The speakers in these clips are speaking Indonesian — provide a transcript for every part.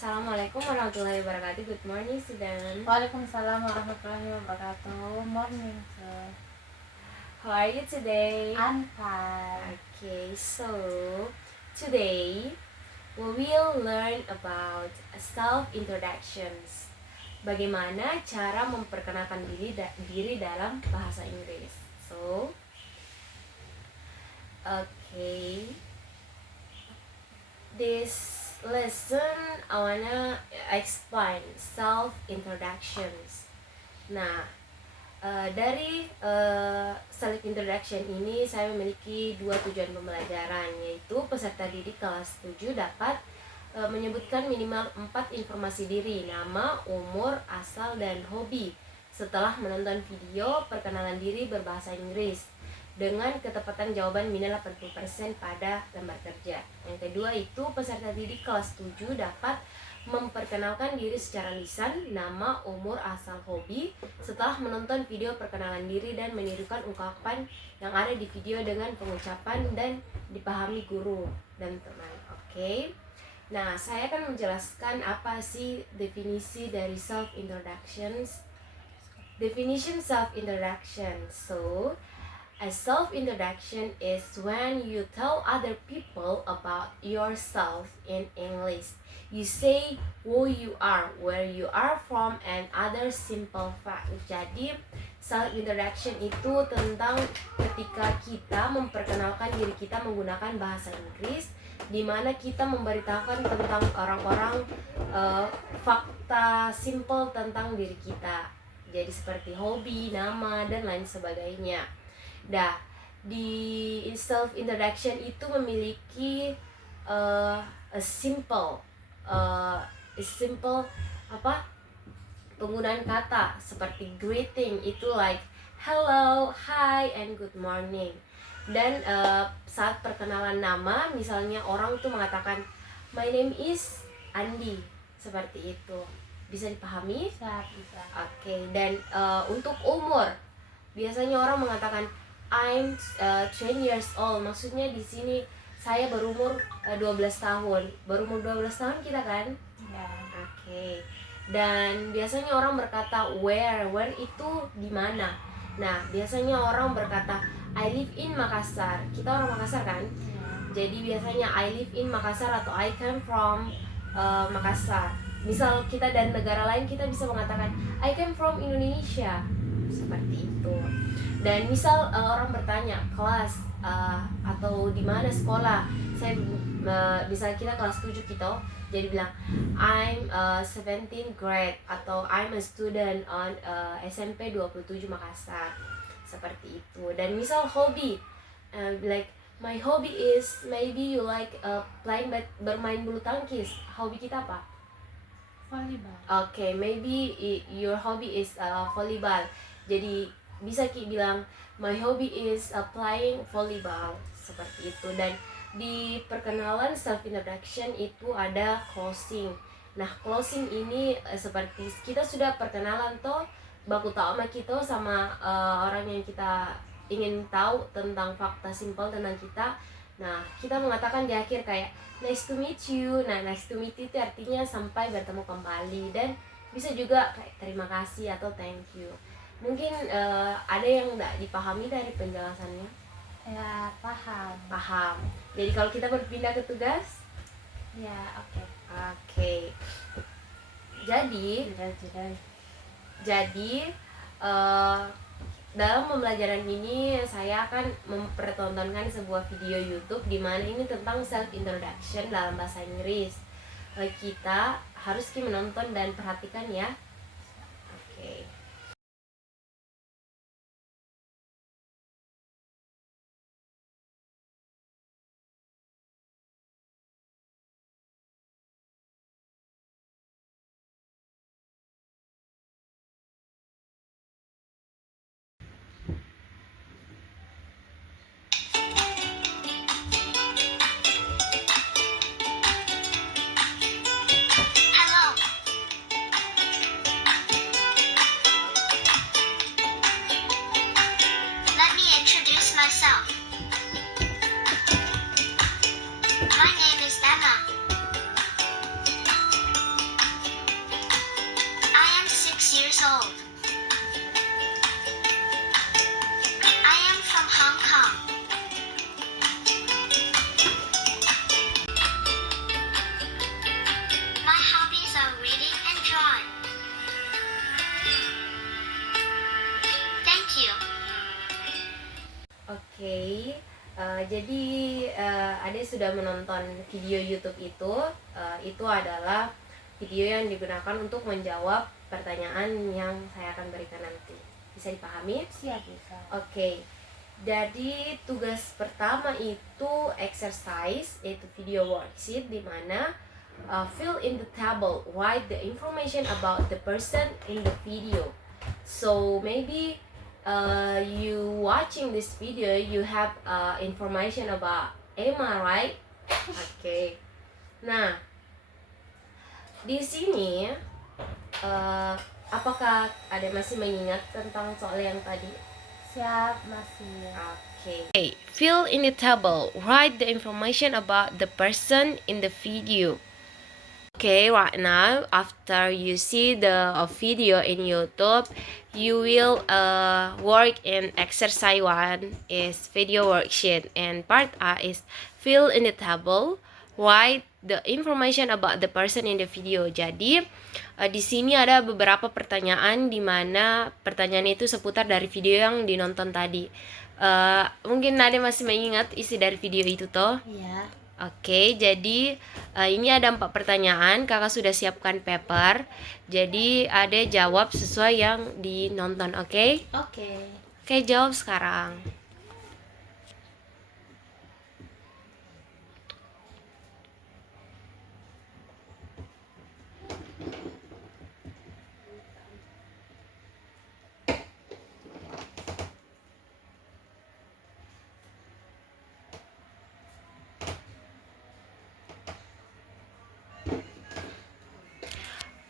Assalamualaikum warahmatullahi wabarakatuh. Good morning, student. Waalaikumsalam warahmatullahi wabarakatuh. Morning, sir. How are you today? I'm fine. Okay, so today we will learn about self-introductions. Bagaimana cara memperkenalkan diri dalam bahasa Inggris. So, okay, this lesson I wanna explain self-introductions. Nah, dari self introduction ini saya memiliki dua tujuan pembelajaran, yaitu peserta didik kelas 7 dapat menyebutkan minimal 4 informasi diri, nama, umur, asal, dan hobi setelah menonton video perkenalan diri berbahasa Inggris dengan ketepatan jawaban minimal 80% pada lembar kerja. Yang kedua itu peserta didik kelas 7 dapat memperkenalkan diri secara lisan, nama, umur, asal, hobi setelah menonton video perkenalan diri dan menirukan ungkapan yang ada di video dengan pengucapan dan dipahami guru dan teman. Oke. Nah, saya akan menjelaskan apa sih definisi dari self introductions. Definition self introduction. So, a self-introduction is when you tell other people about yourself in English. You say who you are, where you are from, and other simple facts. Jadi, self-introduction itu tentang ketika kita memperkenalkan diri kita menggunakan bahasa Inggris, di mana kita memberitahukan tentang orang-orang fakta simple tentang diri kita. Jadi seperti hobi, nama, dan lain sebagainya. Nah, di self introduction itu memiliki a simple penggunaan kata seperti greeting itu like hello, hi, and good morning. Dan saat perkenalan nama, misalnya orang tuh mengatakan my name is Andi, seperti itu. Bisa dipahami? Bisa. Oke. Dan untuk umur, biasanya orang mengatakan I'm 20 years old. Maksudnya di sini saya berumur 12 tahun. Berumur 12 tahun kita kan? Ya. Oke. Dan biasanya orang berkata where itu di mana. Nah, biasanya orang berkata I live in Makassar. Kita orang Makassar kan? Ya. Jadi biasanya I live in Makassar atau I come from Makassar. Misal kita dari negara lain, kita bisa mengatakan I come from Indonesia. Seperti itu. Dan misal orang bertanya kelas atau di mana sekolah, saya misalnya kita kelas 7 kita, jadi bilang I'm 17 grade atau I'm a student on SMP 27 Makassar, seperti itu. Dan misal hobi, like my hobby is maybe you like bermain bulu tangkis. Hobi kita apa? Volleyball. Okay, maybe your hobby is volleyball. Jadi bisa bilang my hobby is playing volleyball, seperti itu. Dan di perkenalan self introduction itu ada closing. Nah, closing ini seperti kita sudah perkenalan toh, baku tahu sama kita sama orang yang kita ingin tahu tentang fakta simpel tentang kita. Nah, kita mengatakan di akhir kayak nice to meet you. Nah, nice to meet you itu artinya sampai bertemu kembali, dan bisa juga kayak terima kasih atau thank you. Mungkin ada yang nggak dipahami dari penjelasannya? Ya, paham. Paham. Jadi kalau kita berpindah ke tugas? Ya, oke. Oke. Jadi dalam pembelajaran ini saya akan mempertontonkan sebuah video YouTube di mana ini tentang self introduction dalam bahasa Inggris. Kita harus menonton dan perhatikan ya. Oke. old. I am from Hong Kong. My hobbies are reading and drawing. Thank you. Oke, jadi Ade sudah menonton video YouTube itu. Itu adalah video yang digunakan untuk menjawab pertanyaan yang saya akan berikan nanti. Bisa dipahami? Siap bisa. Oke, jadi tugas pertama itu exercise, yaitu video worksheet, di mana fill in the table, write the information about the person in the video. So maybe you watching this video, you have information about Emma, right? Oke. Nah, di sini apakah ada masih mengingat tentang soal yang tadi? Siap masih. Okay. Fill in the table. Write the information about the person in the video. Okay, right now after you see the video in YouTube, you will work in exercise 1 is video worksheet, and part A is fill in the table. Write the information about the person in the video. Jadi di sini ada beberapa pertanyaan, di mana pertanyaan itu seputar dari video yang dinonton tadi. Mungkin ada masih mengingat isi dari video itu toh? Iya. Oke, jadi ini ada 4 pertanyaan. Kakak sudah siapkan paper. Jadi ada jawab sesuai yang dinonton, oke? Oke. Oke, jawab sekarang.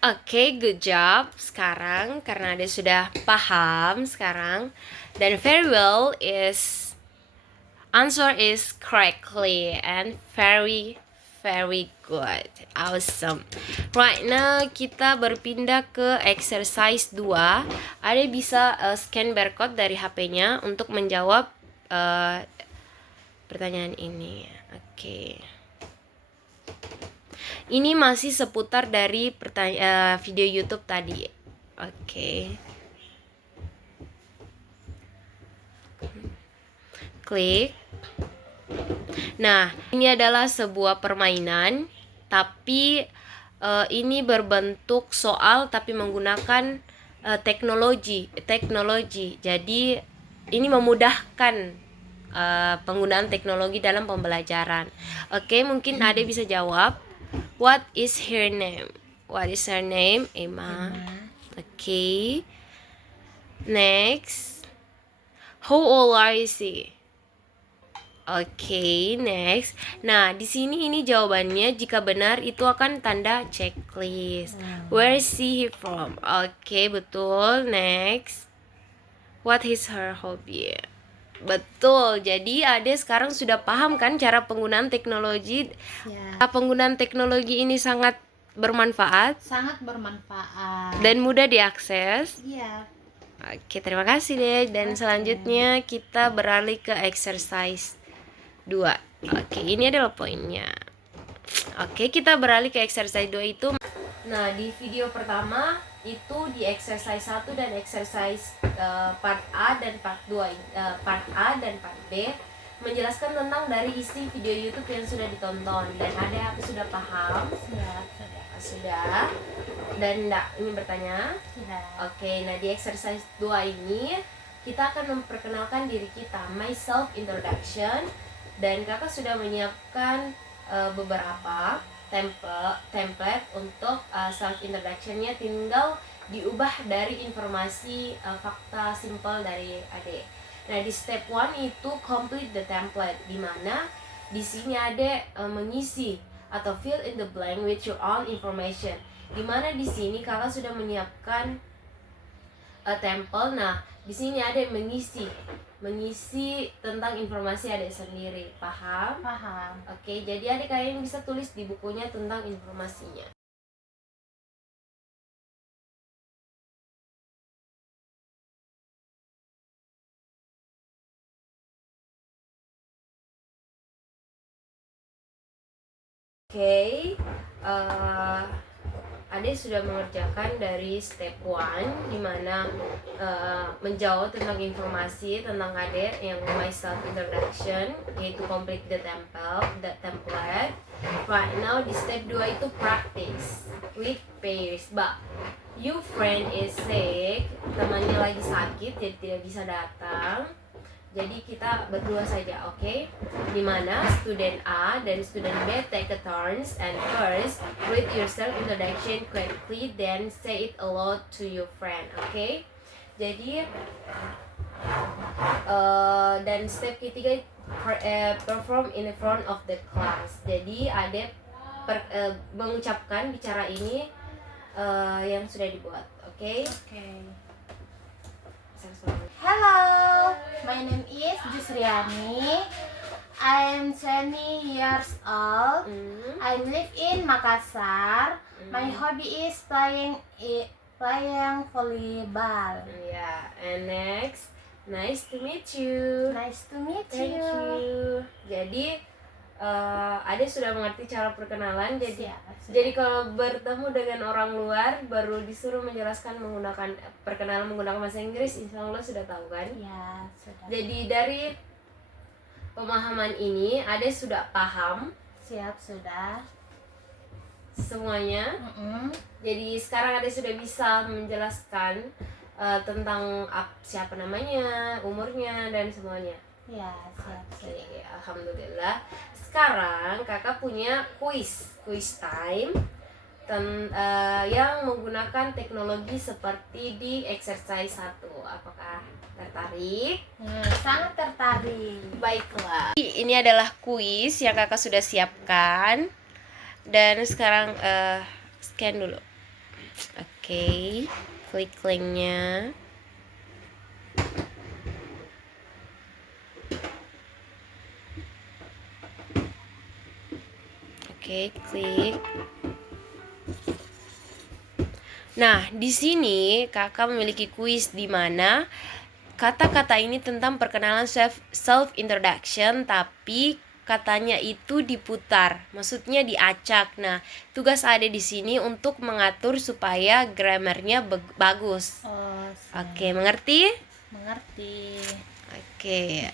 Oke, good job. Sekarang karena dia sudah paham sekarang, dan very well is answer is correctly and very good. Awesome. Right now kita berpindah ke exercise 2. Ada bisa scan barcode dari HP-nya untuk menjawab pertanyaan ini. Oke. Ini masih seputar dari video YouTube tadi. Oke. Klik. Nah, ini adalah sebuah permainan, tapi ini berbentuk soal tapi menggunakan teknologi. Jadi ini memudahkan penggunaan teknologi dalam pembelajaran. Oke, mungkin Ade bisa jawab. What is her name? What is her name? Emma. Okay. Next. How old are you? Okay, next. Nah, di sini ini jawabannya. Jika benar itu akan tanda checklist. Where is he from? Okay, betul. Next. What is her hobby? Betul. Jadi Ade sekarang sudah paham kan cara penggunaan teknologi. Ya. Penggunaan teknologi ini sangat bermanfaat. Sangat bermanfaat. Dan mudah diakses. Iya. Oke, terima kasih deh. Dan selanjutnya kita beralih ke exercise 2. Oke, ini adalah poinnya. Oke, kita beralih ke exercise 2 itu. Nah, di video pertama itu di exercise 1 dan exercise part A dan part 2, part A dan part B menjelaskan tentang dari isi video YouTube yang sudah ditonton. Dan ada aku sudah paham? Sudah. Dan enggak ingin bertanya? Sudah. Oke, nah di exercise 2 ini kita akan memperkenalkan diri kita, myself introduction, dan kakak sudah menyiapkan beberapa template untuk self introduction-nya, tinggal diubah dari informasi fakta simple dari Ade. Nah, di step 1 itu complete the template, di mana di sini Ade mengisi atau fill in the blank with your own information. Di mana di sini kakak sudah menyiapkan template. Nah, di sini Ade mengisi tentang informasi Ade sendiri. Paham? Paham. Oke, jadi Ade kalian bisa tulis di bukunya tentang informasinya. Oke, Ade sudah mengerjakan dari step 1 dimana menjawab tentang informasi tentang Ade yang my self introduction, yaitu complete the template. Right now di step 2 itu practice with pairs. But your friend is sick, temannya lagi sakit jadi tidak bisa datang. Jadi kita berdua saja, oke? Dimana student A dan student B take a turns and first read your self introduction quickly, then say it aloud to your friend, oke? Jadi dan step ketiga perform in front of the class. Jadi ada mengucapkan bicara ini yang sudah dibuat, oke? Hello, my name is Jusriani. I am 20 years old. I live in Makassar. My hobby is playing volleyball. Yeah, and next, nice to meet you. Nice to meet Thank you. you. Jadi Ade sudah mengerti cara perkenalan. Siap. Jadi kalau bertemu dengan orang luar baru disuruh menjelaskan menggunakan perkenalan menggunakan bahasa Inggris, insya Allah sudah tahu kan? Ya, sudah. Jadi dari pemahaman ini Ade sudah paham Siap, sudah. semuanya. Jadi sekarang Ade sudah bisa menjelaskan tentang siapa namanya, umurnya dan semuanya. Ya, siap. Oke, alhamdulillah. Sekarang kakak punya quiz time yang menggunakan teknologi seperti di exercise 1. Apakah tertarik? Sangat tertarik. Baiklah. Ini adalah quiz yang kakak sudah siapkan. Dan sekarang scan dulu. Oke, klik linknya. Oke, klik. Nah, di sini kakak memiliki kuis di mana kata-kata ini tentang perkenalan self introduction, tapi katanya itu diputar, maksudnya diacak. Nah, tugas Ade di sini untuk mengatur supaya grammarnya bagus. Oke, mengerti? Mengerti. Oke.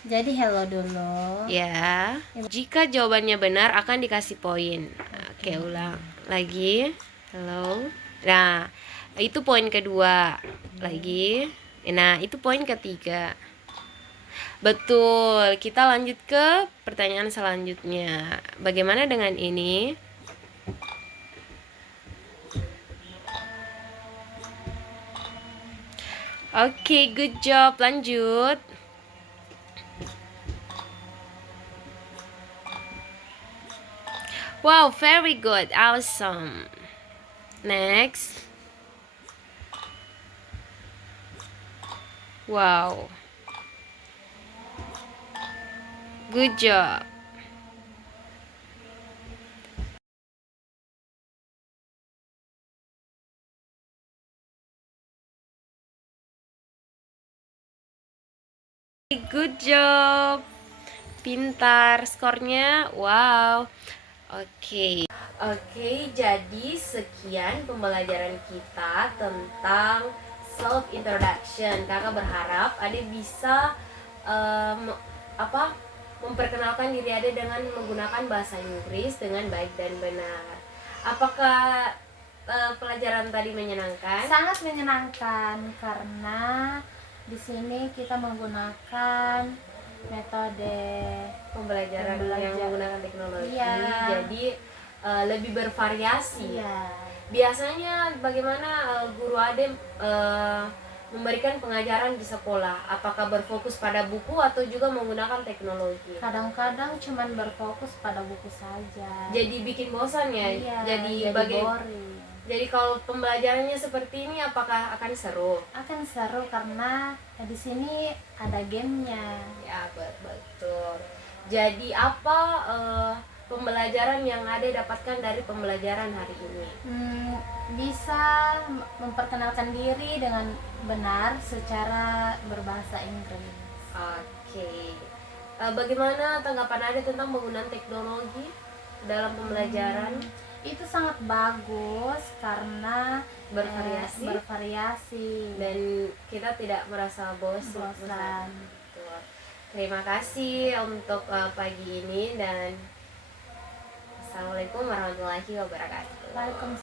Jadi hello dulu. Ya. Jika jawabannya benar akan dikasih poin. Oke, ulang lagi. Hello. Nah, itu poin kedua. Lagi. Nah, itu poin ketiga. Betul. Kita lanjut ke pertanyaan selanjutnya. Bagaimana dengan ini? Oke, good job. Lanjut. Wow, very good. Awesome. Next. Wow. Good job. Good job. Pintar. Skornya wow. Oke, jadi sekian pembelajaran kita tentang self introduction. Kakak berharap Ade bisa memperkenalkan diri Ade dengan menggunakan bahasa Inggris dengan baik dan benar. Apakah pelajaran tadi menyenangkan? Sangat menyenangkan karena di sini kita menggunakan metode pembelajaran yang menggunakan teknologi. Iya. Jadi lebih bervariasi. Iya. Biasanya bagaimana guru Ade memberikan pengajaran di sekolah? Apakah berfokus pada buku atau juga menggunakan teknologi? Kadang-kadang cuman berfokus pada buku saja. Jadi bikin bosan ya? Iya, jadi boring. Jadi kalau pembelajarannya seperti ini apakah akan seru? Akan seru karena di sini ada gamenya. Ya, betul. Jadi apa pembelajaran yang ada dapatkan dari pembelajaran hari ini? Bisa memperkenalkan diri dengan benar secara berbahasa Inggris. Oke. Bagaimana tanggapan Ade tentang penggunaan teknologi? dalam pembelajaran? Itu sangat bagus karena bervariasi Dan kita tidak merasa bosan. Betul. Terima kasih untuk pagi ini dan Assalamualaikum warahmatullahi wabarakatuh. Waalaikumsalam.